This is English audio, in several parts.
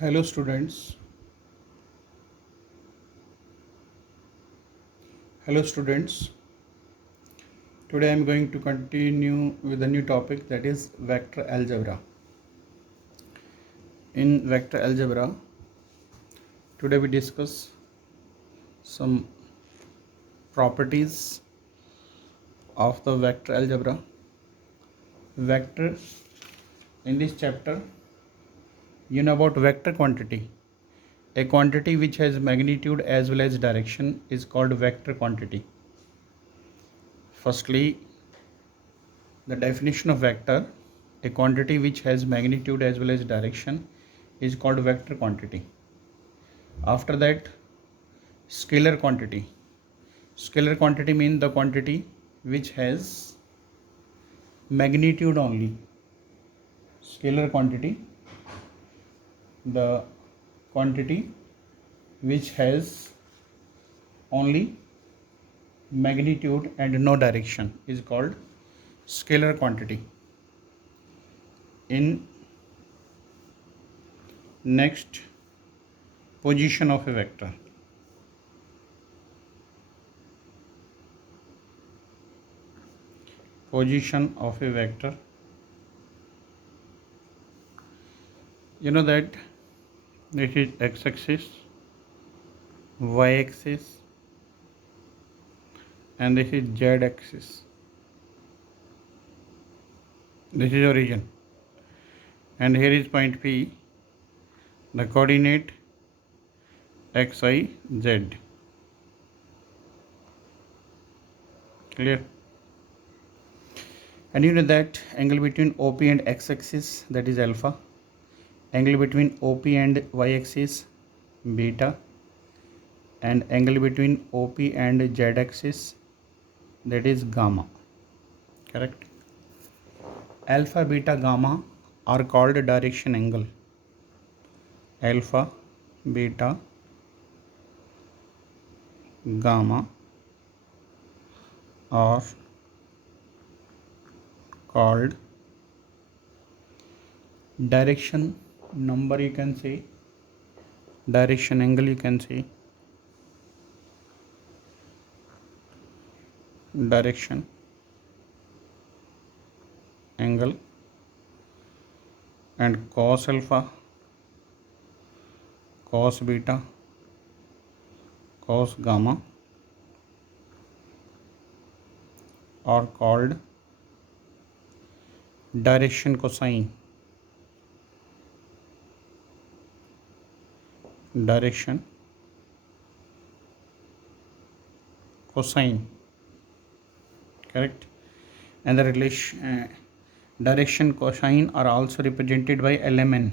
Hello students. Hello students. Today I am going to continue with a new topic, that is vector algebra. In vector algebra, today we discuss some properties of the vector algebra. Vector, in this chapter, you know about vector quantity. A quantity which has magnitude as well as direction is called vector quantity. Firstly, the definition of vector: a quantity which has magnitude as well as direction is called vector quantity. After that, scalar quantity. Scalar quantity means the quantity which has magnitude only. Scalar quantity, the quantity which has only magnitude and no direction is called scalar quantity. In next, position of a vector. Position of a vector. You know that this is x-axis, y-axis, and this is z-axis. This is origin, and here is point P, the coordinate x, y, z. Clear? And you know that angle between OP and x-axis, that is alpha. Angle between OP and y-axis, beta. And angle between OP and z-axis, that is gamma. Correct? Alpha, beta, gamma are called direction angle. Alpha, beta, gamma are called direction number, you can say, direction angle, you can say, direction angle, and cos alpha, cos beta, cos gamma are called direction cosine. Direction cosine. Correct? And the relation direction cosine are also represented by LMN.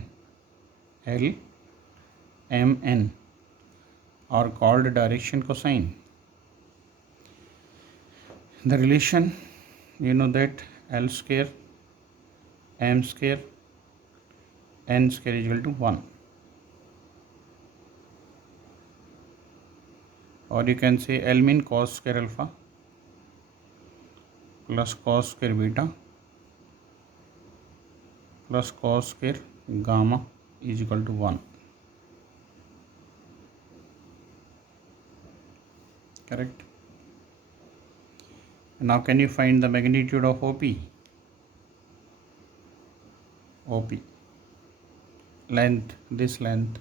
LMN are called direction cosine. The relation, you know that L square, M square, N square is equal to 1. Or you can say L mean cos square alpha plus cos square beta plus cos square gamma is equal to 1. Correct? Now can you find the magnitude of OP? OP, length, this length,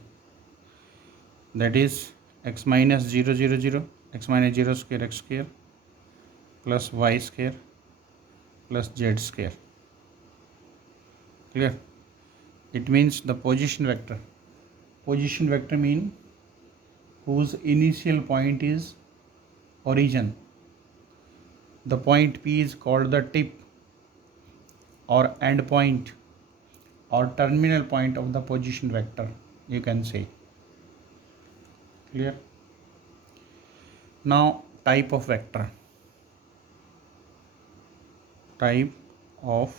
that is x minus 0, 0, 0, x minus 0 square x square plus y square plus z square. Clear? It means the position vector. Position vector mean whose initial point is origin. The point P is called the tip or end point or terminal point of the position vector, you can say. Clear? Now type of vector. Type of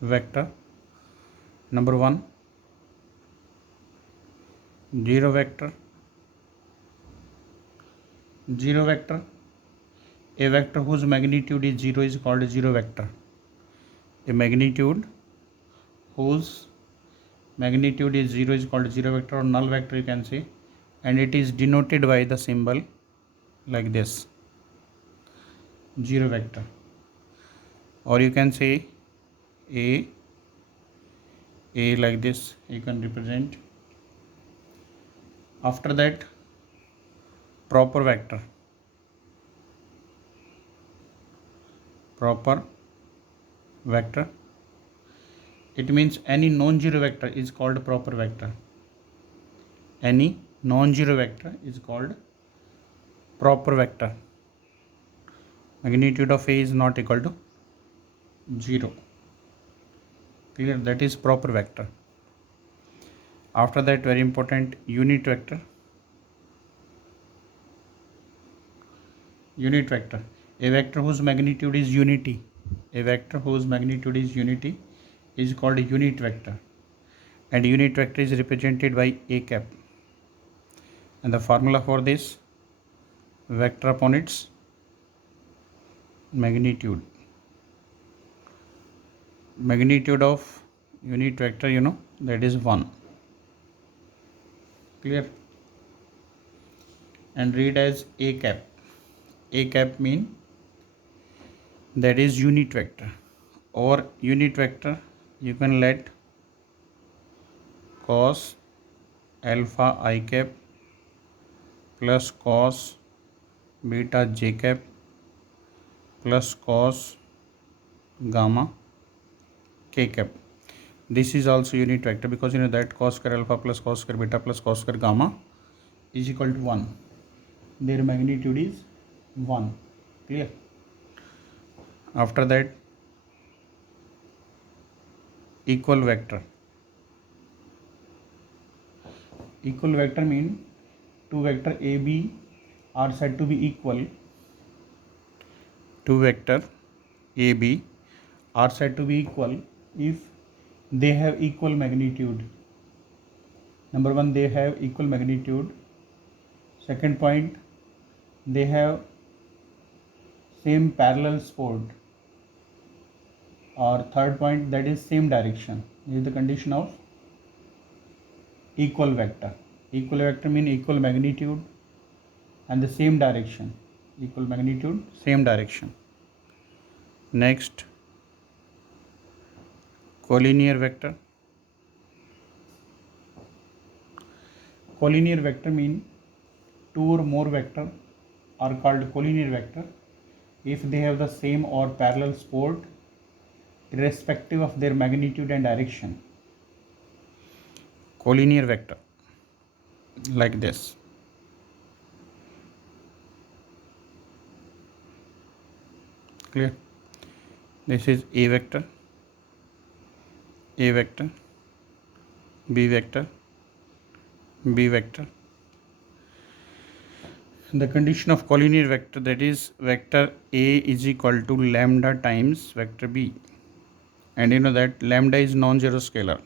vector. Number 1, zero vector. Zero vector, a vector whose magnitude is 0 is called zero vector. A magnitude whose magnitude is 0 is called zero vector or null vector you can say, and it is denoted by the symbol like this, zero vector, or you can say a like this you can represent. After that, proper vector, it means any non-zero vector is called proper vector. Any non-zero vector is called proper vector. Magnitude of A is not equal to 0. Clear? That is proper vector. After that, very important, unit vector. Unit vector, a vector whose magnitude is unity. A vector whose magnitude is unity is called a unit vector, and unit vector is represented by a cap. And the formula for this, vector upon its magnitude. Magnitude of unit vector, you know, that is 1. Clear? And read as a cap. A cap mean that is unit vector, or unit vector you can let cos alpha I cap plus cos beta j cap plus cos gamma k cap. This is also unit vector because you know that cos square alpha plus cos square beta plus cos square gamma is equal to 1. Their magnitude is 1. Clear? After that, equal vector. Equal vector mean two vector A, B are said to be equal. Two vector A, B are said to be equal if they have equal magnitude. Number one, they have equal magnitude. Second point, they have same parallel support. Or third point, that is same direction. This is the condition of equal vector. Equal vector mean equal magnitude and the same direction. Equal magnitude, same direction. Next, collinear vector. Collinear vector mean two or more vector are called collinear vector if they have the same or parallel support irrespective of their magnitude and direction. Collinear vector like this. Clear? This is A vector, B vector, B vector. The condition of collinear vector, that is vector A is equal to lambda times vector B, and you know that lambda is non-zero scalar.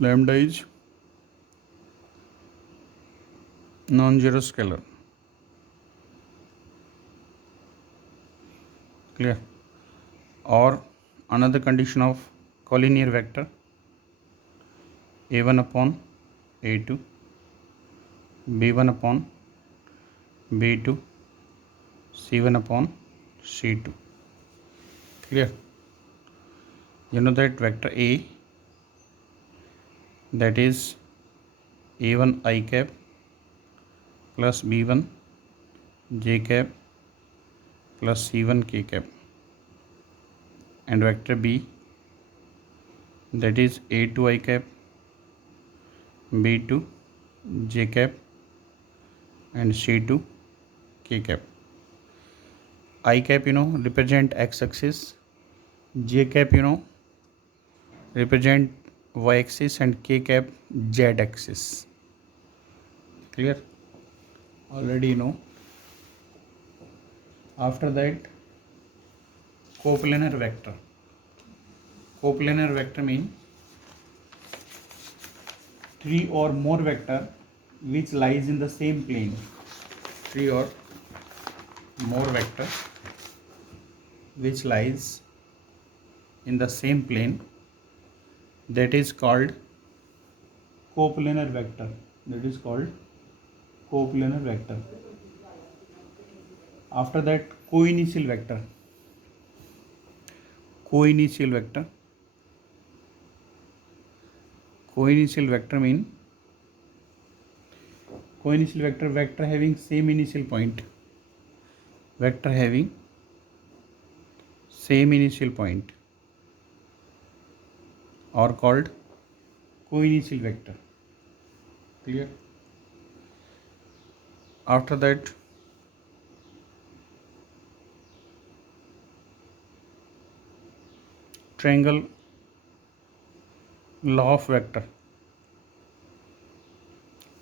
Lambda is non-zero scalar. Clear? Or another condition of collinear vector, A1 upon A2, B1 upon B2, C1 upon C2. Clear? You know that vector A, that is A1 I cap plus B1 J cap plus C1 K cap, and vector B, that is A2 I cap, B2 J cap and C2 K cap. I cap, you know, represent x axis, J cap, you know, represent y axis, and K cap z axis. Clear? Already you know. After that, coplanar vector. Coplanar vector means three or more vector which lies in the same plane. Three or more vector which lies in the same plane that is called coplanar vector. That is called coplanar vector. After that, coinitial vector. Coinitial vector. Coinitial vector mean coinitial vector having same initial point. Vector having same initial point are called coinitial vector. Clear? After that, triangle law of vector.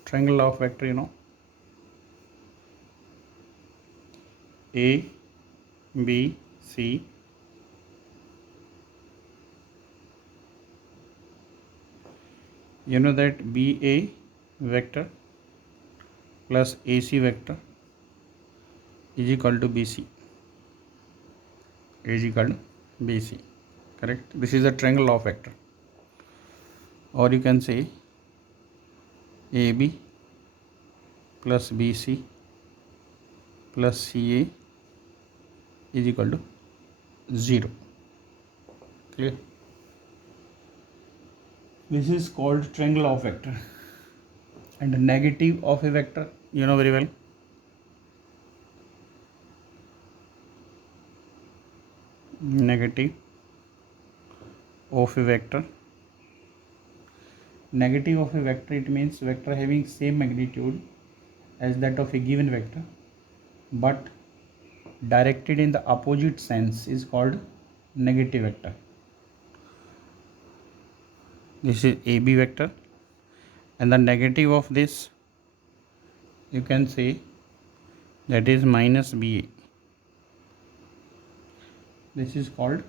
Triangle law of vector, A, B, C, you know that BA vector plus AC vector is equal to BC. Is equal to BC. Correct? This is a triangle law of vector. Or you can say AB plus BC plus CA is equal to 0. Clear? This is called triangle law of vector. And the negative of a vector, you know very well. Negative of a vector. Negative of a vector, it means vector having same magnitude as that of a given vector but directed in the opposite sense is called negative vector. This is AB vector, and the negative of this you can say that is minus BA. This is called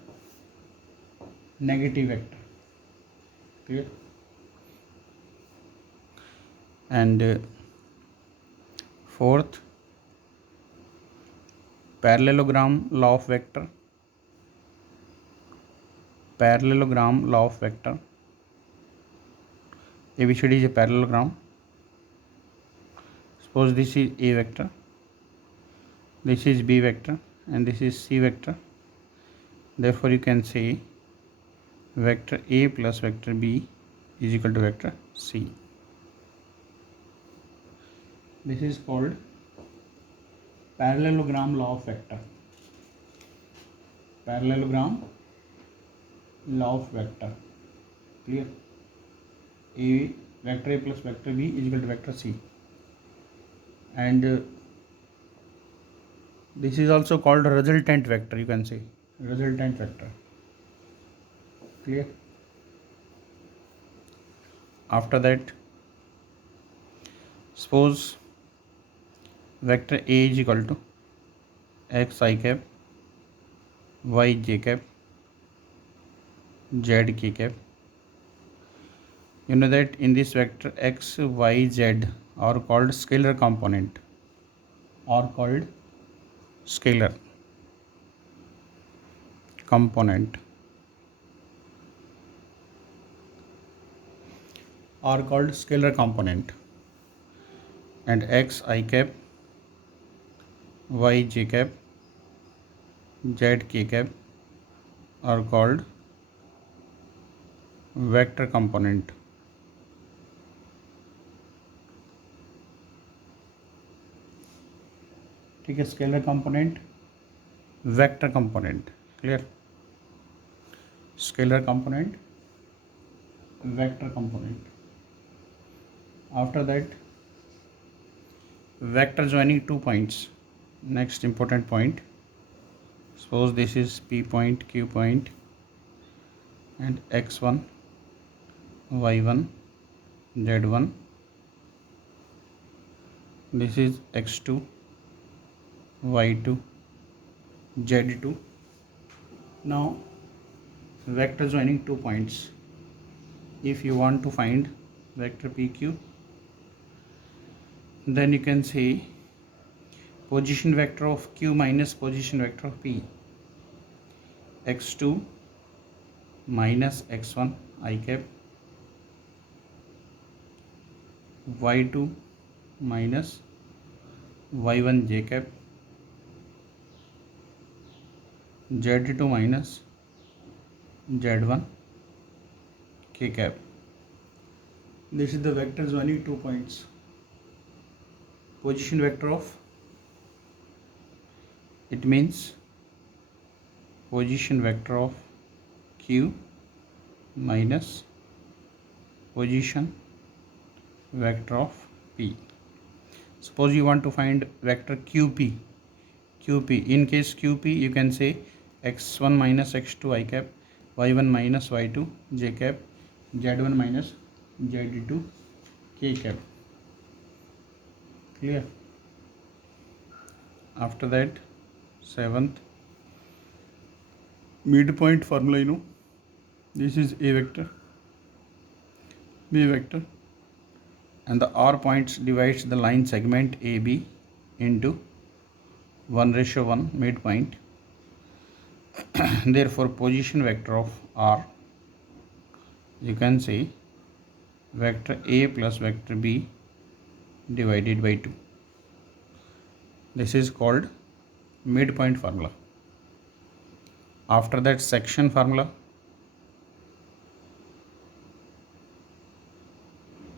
negative vector. Clear? And fourth, parallelogram law of vector. Parallelogram law of vector. ABCD is a parallelogram. Suppose this is A vector, this is B vector, and this is C vector. Therefore, you can say vector A plus vector B is equal to vector C. This is called parallelogram law of vector. Parallelogram law of vector. Clear? A vector A plus vector B is equal to vector C. And this is also called resultant vector, you can say. Resultant vector. Clear? After that, suppose vector A is equal to x I cap, y j cap, z k cap. You know that in this vector x, y, z are called scalar component. Are called scalar component. Are called scalar component. And x I cap, y j cap, z k cap are called vector component. ठीक है, scalar component, vector component. Clear? Scalar component, vector component. After that, vector joining 2 points. Next important point. Suppose this is P point, Q point, and x1, y1, z1. This is x2, y2, z2. Now vector joining 2 points. If you want to find vector PQ, then you can say position vector of Q minus position vector of P, x2 minus x1 I cap, y2 minus y1 j cap, z2 minus z1 k cap. This is the vector joining 2 points. Position vector of, it means position vector of q minus position vector of p. Suppose you want to find vector qp. In case qp, you can say x1 minus x2 I cap, y1 minus y2 j cap, z1 minus z2 k cap. Clear? After that, seventh, midpoint formula, this is a vector, b vector, and the r points divides the line segment AB into 1:1 midpoint. Therefore, position vector of r, you can say vector A plus vector B divided by 2. This is called midpoint formula. After that, section formula.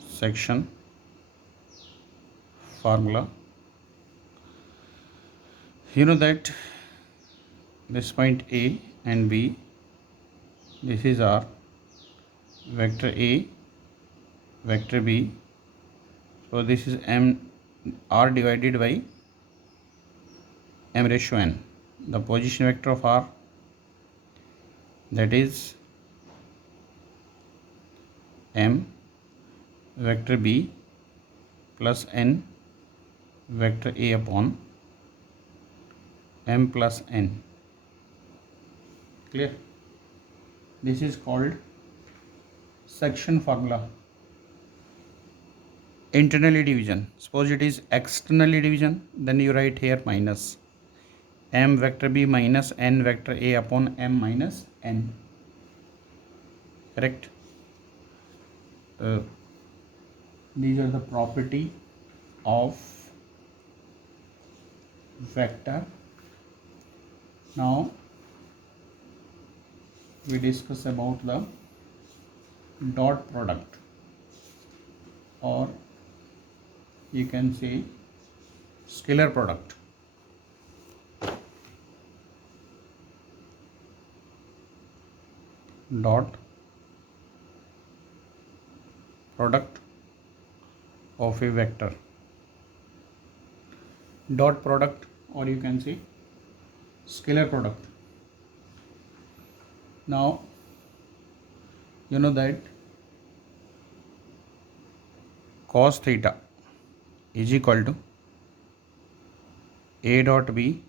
Section formula. You know that this point A and B, this is R, vector A, vector B. So this is M, R divided by M ratio n. The position vector of R, that is M vector B plus n vector A upon M plus n. Clear? This is called section formula. Internally division. Suppose it is externally division, then you write here minus M vector B minus n vector A upon M minus n. Correct? These are the property of vector. Now we discuss about the dot product, or you can say scalar product. Dot product of a vector. Dot product, or you can say scalar product. Now you know that cos theta is equal to A dot B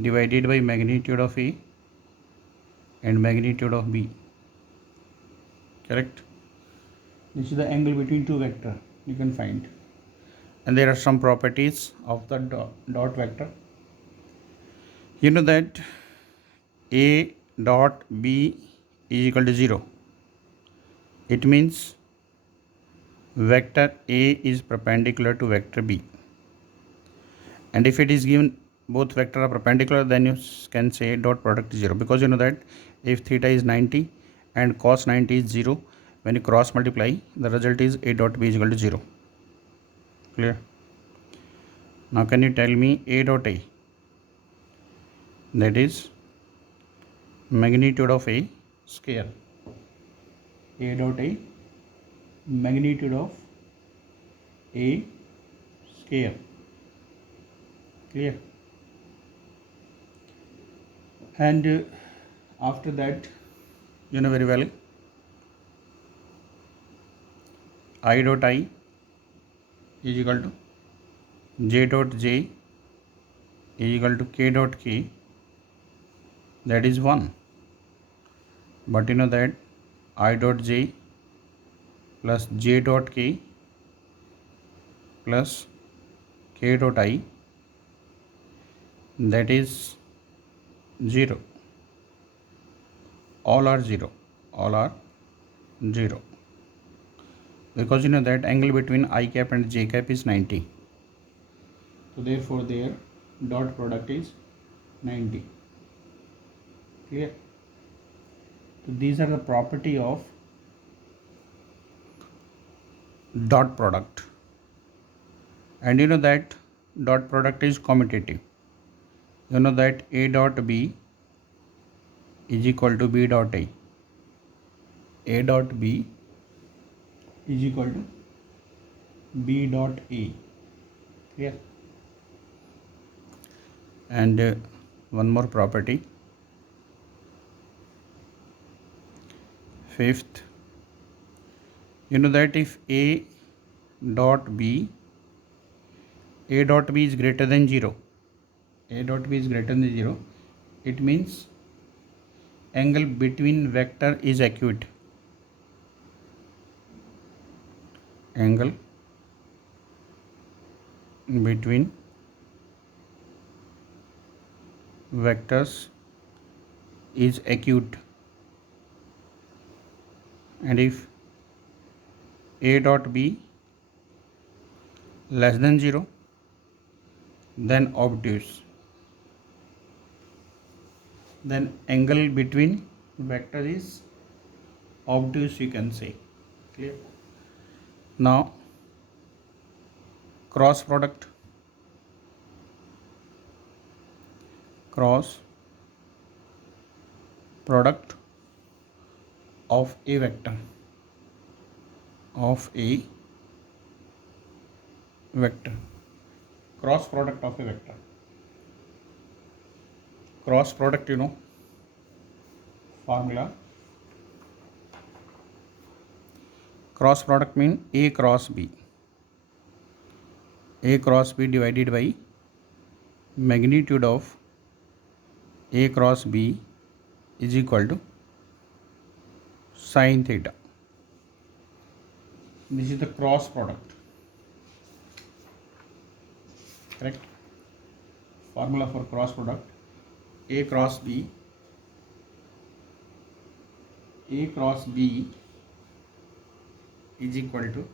divided by magnitude of A and magnitude of B. Correct? This is the angle between two vectors you can find. And there are some properties of the dot vector. You know that A dot B is equal to 0. It means vector A is perpendicular to vector B. And if it is given both vectors are perpendicular, then you can say dot product is 0, because you know that if theta is 90 and cos 90 is 0, when you cross multiply, the result is A dot B is equal to 0. Clear? Now can you tell me A dot A? That is magnitude of A square. A dot A, magnitude of A square. Clear? And after that, you know very well, I dot I is equal to J dot J is equal to K dot K, that is 1. But you know that I dot J plus J dot K plus K dot I, that is 0. All are 0. All are 0, because you know that angle between I cap and j cap is 90. So therefore their dot product is 90. Clear? So these are the property of dot product. And you know that dot product is commutative. You know that A dot B is equal to B dot A. A dot B is equal to B dot A. Clear? And one more property. Fifth, you know that if A dot B is greater than 0, A dot B is greater than 0, it means angle between vector is acute. Angle between vectors is acute. And if A dot B less than 0, then obtuse. Then angle between vector is obtuse, you can say. Clear? Now cross product of a vector cross product of a vector. Cross product, you know, formula. Cross product mean A cross B. A cross B divided by magnitude of A cross B is equal to sin theta. This is the cross product. Correct? Formula for cross product: A cross B is equal to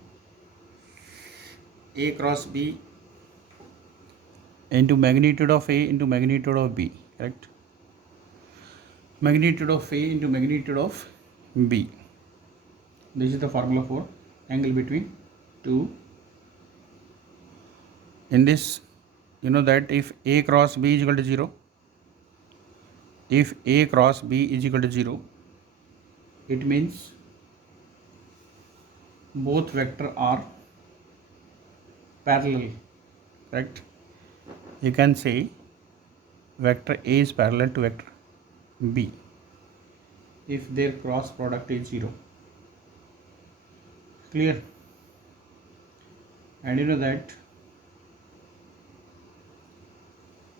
A cross B into magnitude of A into magnitude of B. Correct? Magnitude of A into magnitude of B. This is the formula for angle between two. In this, you know that if A cross B is equal to 0, it means both vector are parallel. Correct? You can say vector A is parallel to vector B if their cross product is 0. Clear? And you know that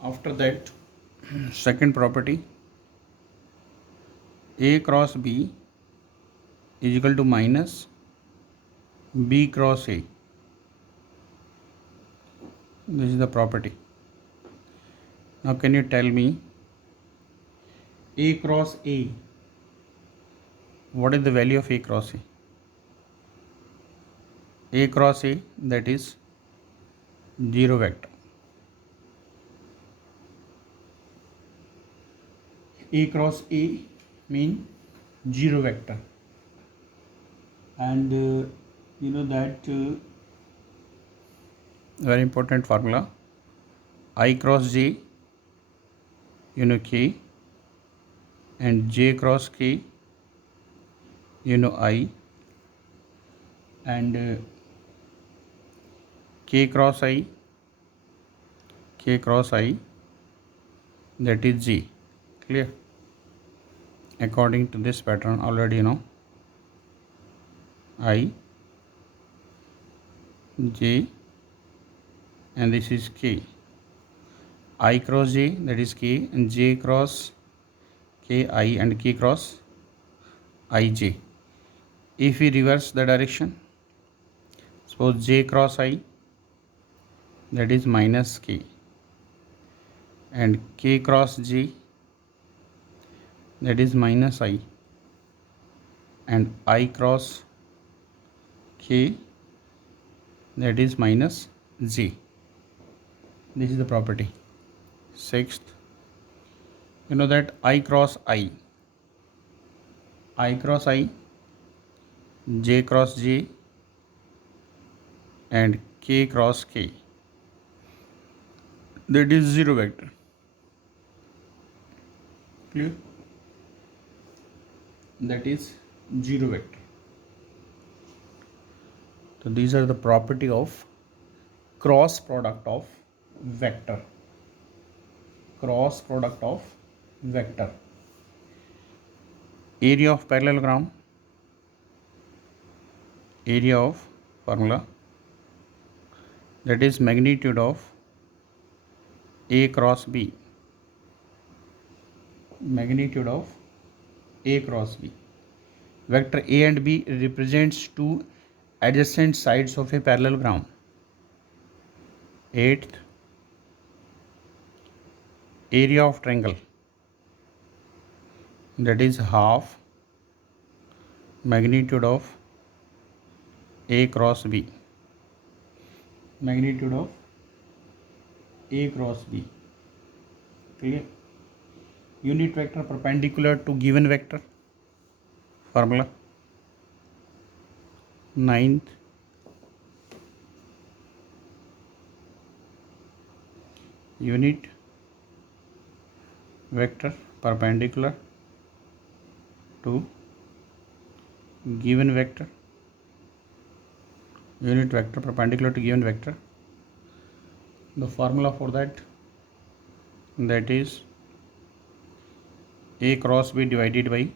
after that, second property, A cross B is equal to minus B cross A. This is the property. Now can you tell me A cross A, what is the value of A cross A? A cross A, that is 0 vector. A cross A mean 0 vector. And you know that very important formula, I cross J, you know K, and J cross K, you know I, and K cross I, that is J. Clear? According to this pattern, already you know, I, J, and this is K. I cross J, that is K, and J cross K I, and K cross IJ. If we reverse the direction, suppose J cross I, that is minus K, and K cross J, that is minus I. and I cross k, that is minus j. This is the property. Sixth, you know that I cross I cross I, j cross j, and k cross k, that is zero vector. Clear? That is zero vector. So these are the property of cross product of vector. Cross product of vector. Area of parallelogram, area of formula, that is magnitude of A cross B. Magnitude of A cross B. Vector A and B represents two adjacent sides of a parallelogram. Eighth, area of triangle, that is half magnitude of A cross B. Magnitude of A cross B. Clear? Unit vector perpendicular to given vector. Formula. Ninth, unit vector perpendicular to given vector. Unit vector perpendicular to given vector. The formula for that is A cross B divided by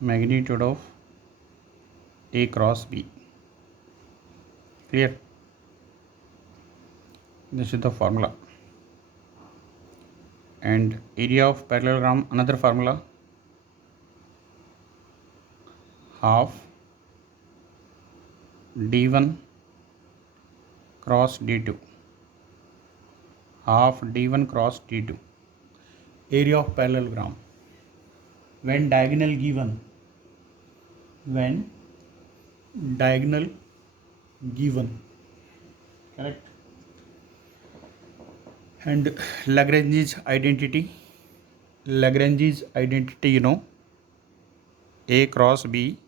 magnitude of A cross B. Clear? This is the formula. And area of parallelogram, another formula, half d1 cross d2. Half d1 cross d2. Area of parallelogram. When diagonal given, correct? And Lagrange's identity, you know, A cross B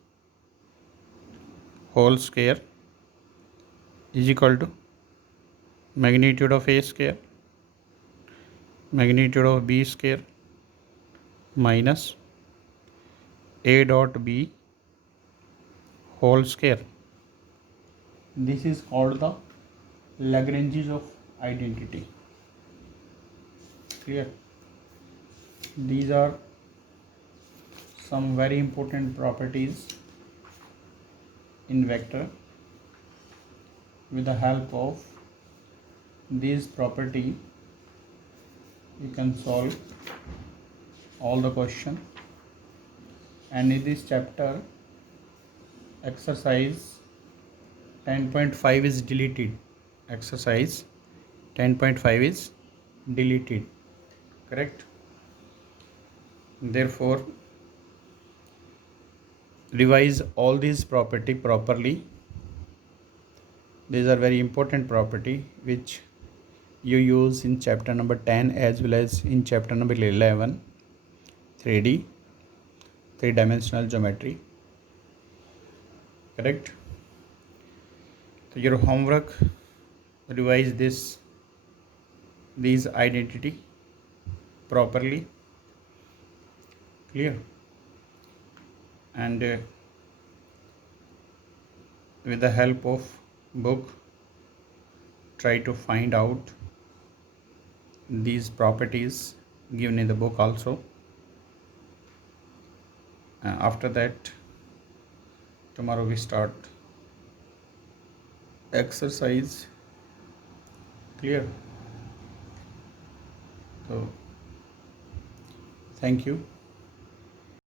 whole square is equal to magnitude of A square, magnitude of B square, minus A dot B whole square. This is called the Lagrange's of identity. Clear? These are some very important properties in vector. With the help of these property, you can solve all the question. And in this chapter, exercise 10.5 is deleted. Exercise 10.5 is deleted. Correct? Therefore, revise all these property properly. These are very important property which you use in chapter number 10 as well as in chapter number 11, 3D, three-dimensional geometry. Correct? So your homework, revise these identity properly. Clear? And with the help of book, try to find out these properties given in the book also. After that, tomorrow we start exercise. Clear? So thank you.